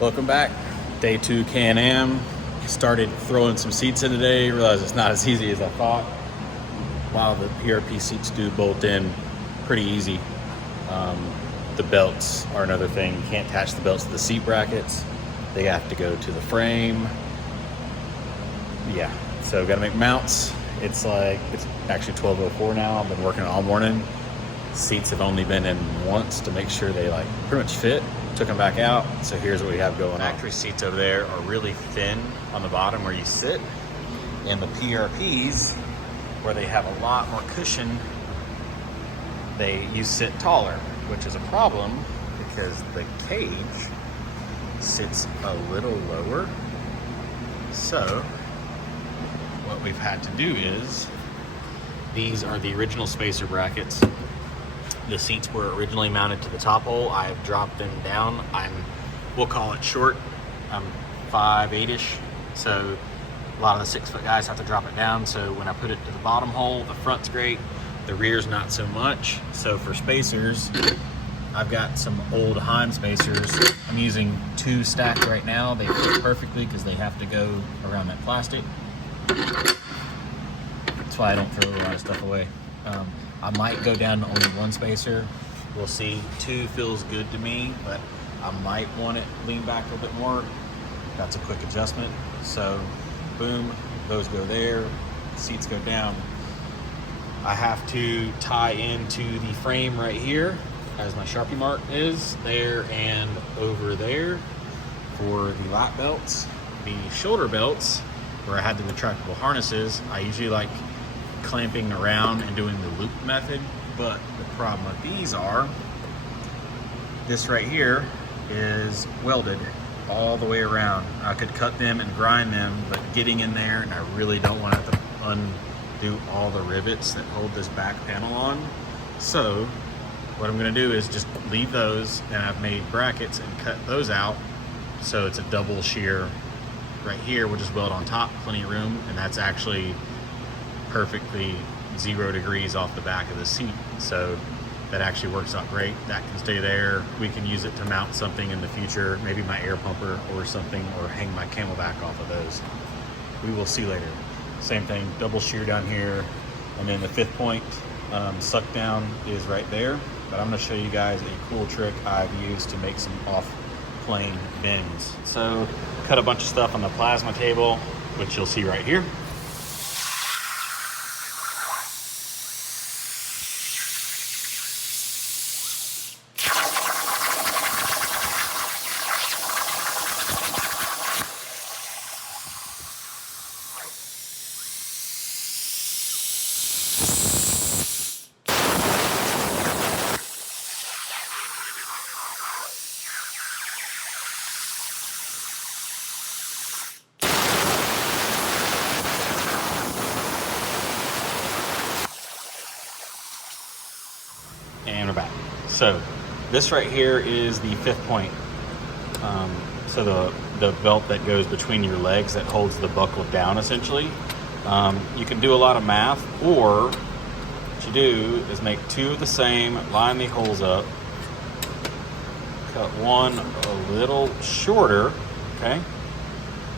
Welcome back. Day 2 Can-Am. Started throwing some seats in today. Realized it's not as easy as I thought. While the PRP seats do bolt in pretty easy, the belts are another thing. You can't attach the belts to the seat brackets. They have to go to the frame. Yeah, so gotta make mounts. It's actually 12:04 now. I've been working all morning. Seats have only been in once to make sure they pretty much fit. Took them back out, so here's what we have going on. Factory seats over there are really thin on the bottom where you sit, and the PRPs, where they have a lot more cushion, you sit taller, which is a problem because the cage sits a little lower. So what we've had to do is, these are the original spacer brackets. The seats were originally mounted to the top hole. I have dropped them down. We'll call it short. I'm 5'8"-ish, so a lot of the 6-foot guys have to drop it down. So when I put it to the bottom hole, the front's great, the rear's not so much. So for spacers, I've got some old Heim spacers. I'm using 2 stacked right now. They fit perfectly because they have to go around that plastic. That's why I don't throw a lot of stuff away. I might go down to only 1 spacer. We'll see. 2 feels good to me, but I might want it lean back a little bit more. That's a quick adjustment. So boom, those go there, seats go down. I have to tie into the frame right here, as my Sharpie mark is, there and over there for the lap belts. The shoulder belts, where I had the retractable harnesses, I usually like clamping around and doing the loop method, but the problem with these are, this right here is welded all the way around. I could cut them and grind them, but getting in there, and I really don't want to have to undo all the rivets that hold this back panel on. So what I'm going to do is just leave those, and I've made brackets and cut those out, so it's a double shear right here. We'll just weld on top, plenty of room, and that's actually perfectly 0 degrees off the back of the seat, so that actually works out great. That can stay there. We can use it to mount something in the future, maybe my air pumper or something, or hang my Camelback off of those. We will see later. Same thing, double shear down here, and then the 5th point suck down is right there. But I'm going to show you guys a cool trick I've used to make some off-plane bends. So cut a bunch of stuff on the plasma table, which you'll see right here. And we're back. So this right here is the 5th point. So the belt that goes between your legs that holds the buckle down, essentially. You can do a lot of math, or what you do is make 2 of the same, line the holes up, cut one a little shorter, okay?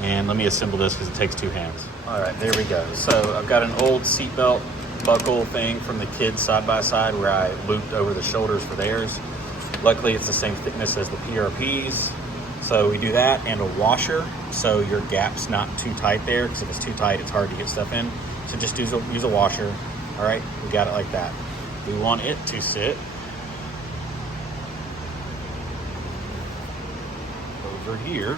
And let me assemble this because it takes 2 hands. All right, there we go. So I've got an old seatbelt buckle thing from the kids side by side where I looped over the shoulders for theirs. Luckily it's the same thickness as the PRPs, so we do that, and a washer so your gap's not too tight there, because if it's too tight it's hard to get stuff in. So just use a washer. All right, we got it like that. We want it to sit over here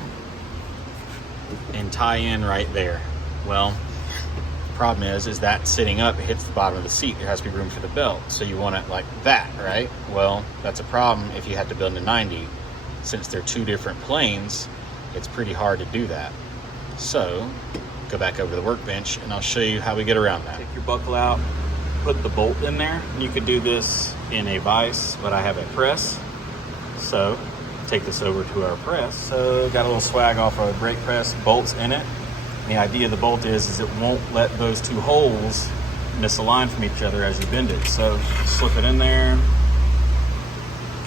and tie in right there. Well, problem is that sitting up, it hits the bottom of the seat. There has to be room for the belt, so you want it like that, right? Well, that's a problem if you had to build a 90. Since they're 2 different planes, it's pretty hard to do that. So go back over to the workbench and I'll show you how we get around that. Take your buckle out, put the bolt in there. You could do this in a vise, but I have a press, so take this over to our press. So got a little swag off our brake press, bolts in it. The idea of the bolt is it won't let those 2 holes misalign from each other as you bend it. So slip it in there,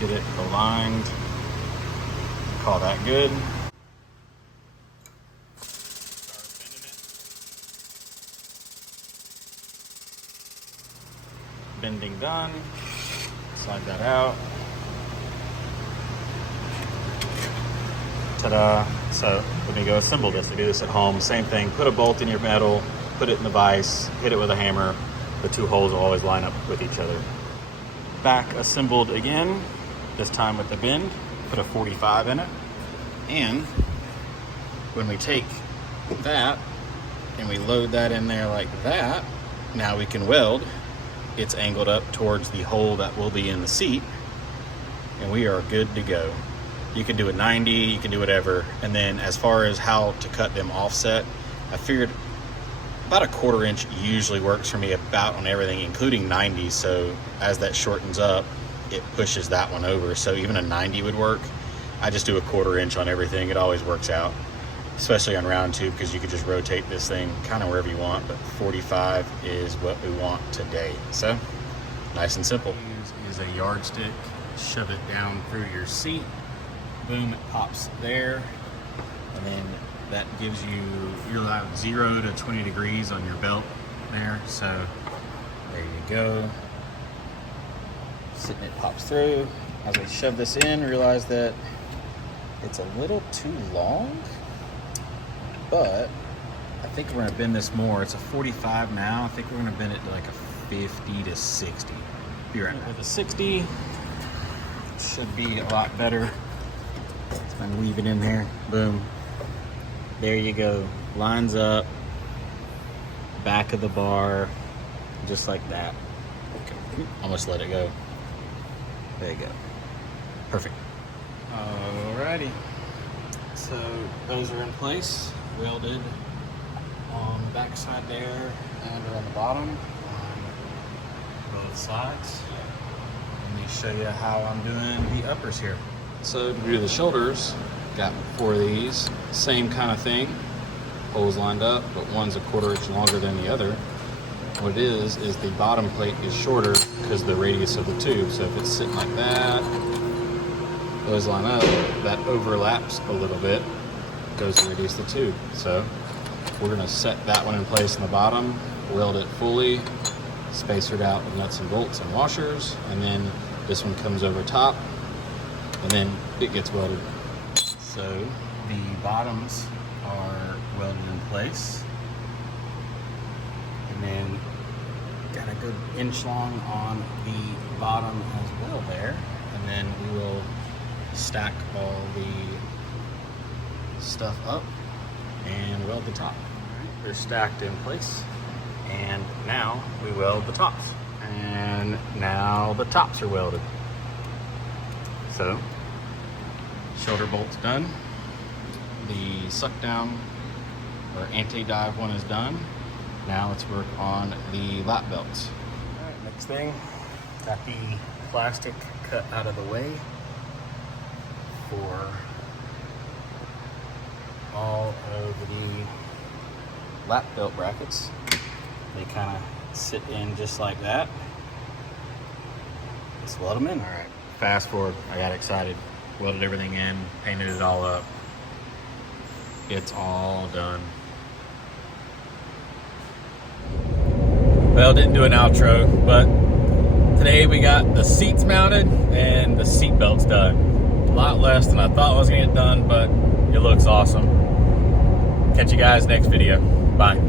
get it aligned, call that good. bending done. Slide that out. Ta-da. So when you go assemble this, we do this at home. Same thing, put a bolt in your metal, put it in the vise, hit it with a hammer. The two holes will always line up with each other. Back assembled again, this time with the bend. Put a 45 in it. And when we take that and we load that in there like that, now we can weld. It's angled up towards the hole that will be in the seat, and we are good to go. You can do a 90, you can do whatever. And then as far as how to cut them offset, I figured about a 1/4 inch usually works for me about on everything, including 90. So as that shortens up, it pushes that one over. So even a 90 would work. I just do a 1/4 inch on everything. It always works out, especially on round tube, because you could just rotate this thing kind of wherever you want, but 45 is what we want today. So nice and simple. Use a yardstick, shove it down through your seat. Boom, it pops there. And then that gives you, you're allowed 0 to 20 degrees on your belt there. So there you go. Sitting, it pops through. As I shove this in, realize that it's a little too long, but I think we're gonna bend this more. It's a 45 now. I think we're gonna bend it to like a 50 to 60. Be right back. With a 60, should be a lot better. I'm weaving in there, boom. There you go, lines up, back of the bar, just like that. Okay, almost let it go. There you go, perfect. Alrighty, so those are in place, welded on the back side there and on the bottom on both sides. Let me show you how I'm doing the uppers here. So to do the shoulders, got 4 of these, same kind of thing, holes lined up, but one's a 1/4 inch longer than the other. What it is the bottom plate is shorter because of the radius of the tube. So if it's sitting like that, those line up, that overlaps a little bit, goes to reduce the tube. So we're gonna set that one in place in the bottom, weld it fully, spacer it out with nuts and bolts and washers, and then this one comes over top, and then it gets welded. So the bottoms are welded in place, and then got a good inch long on the bottom as well there, and then we will stack all the stuff up and weld the top. They're stacked in place, and now we weld the tops, and now the tops are welded. So shoulder bolt's done, the suck down or anti-dive one is done. Now let's work on the lap belts. All right, next thing, got the plastic cut out of the way for all of the lap belt brackets. They kind of sit in just like that. Let's weld them in. All right, fast forward, I got excited. Welded everything in, painted it all up. It's all done. Well, didn't do an outro, but today we got the seats mounted and the seat belts done. A lot less than I thought I was gonna get done, but it looks awesome. Catch you guys next video. Bye.